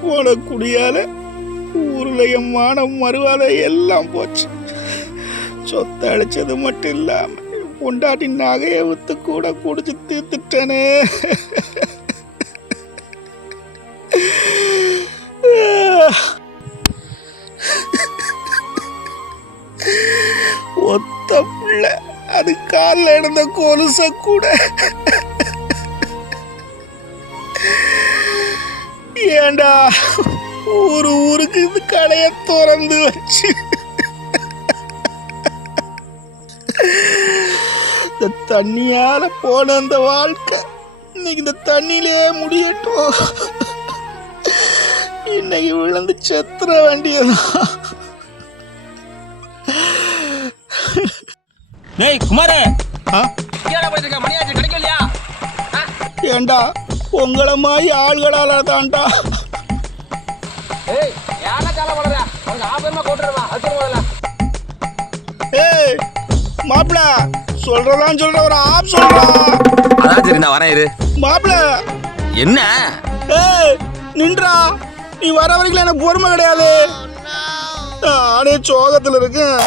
போன குடியால ஊர்ல என் மானம் மறுவாத எல்லாம் போச்சு. சொத்தை அழிச்சது மட்டும் இல்லாம பொண்டாட்டி நகையை வித்து கூட குடிச்சு தீர்த்துட்டனே. ஒத்த பிள்ளை அது காலில் இருந்த கொலுச கூட ஏண்டா ஊருக்கு இது கடையை திறந்து வச்சு இந்த தண்ணியால போன அந்த வாழ்க்கை இன்னைக்கு இந்த தண்ணியிலே முடியட்டும். இன்னைக்கு விழுந்து செத்துற வேண்டியதான். குமாரே, ஏண்டா உங்களை மாதிரி ஆள்களால தான்டா. ஏய் மாப்பிள சொல்றதான் சொல்ற ஒரு ஆப் சொல்றா. அதான் சரி, நான் வரேன் இரு. மாப்பிள என்ன? ஏய் நின்றா, நீ வர வரைக்கும் எனக்கு பொறுமை கிடையாது. நானே சோகத்துல இருக்கேன்.